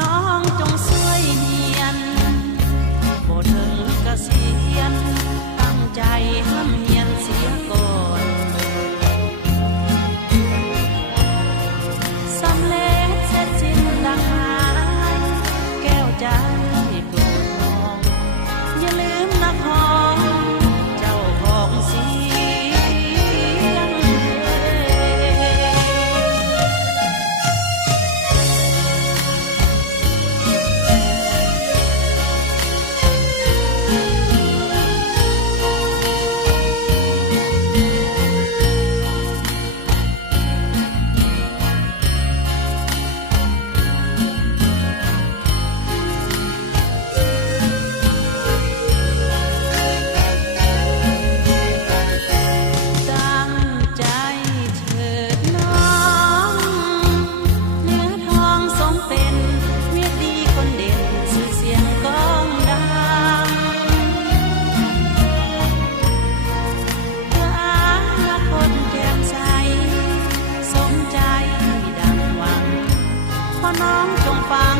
น้องจงช่วยเฮียนบ่ถึงเกษียณตั้งใจห้ำเฮียนเสียก่อนสำเร็จเสร็จสิ้นดังหายแก้วใจโปรดมองอย่าลืมนักฮ้องเจ้าของเสียงตั้งใจเถิดน้องเนื้อทองสมเป็นเมียดีคนเด่นชื่อเสียงก้องดังพระคนแจ่มใสสมใจดังหวังขอน้องจงฟัง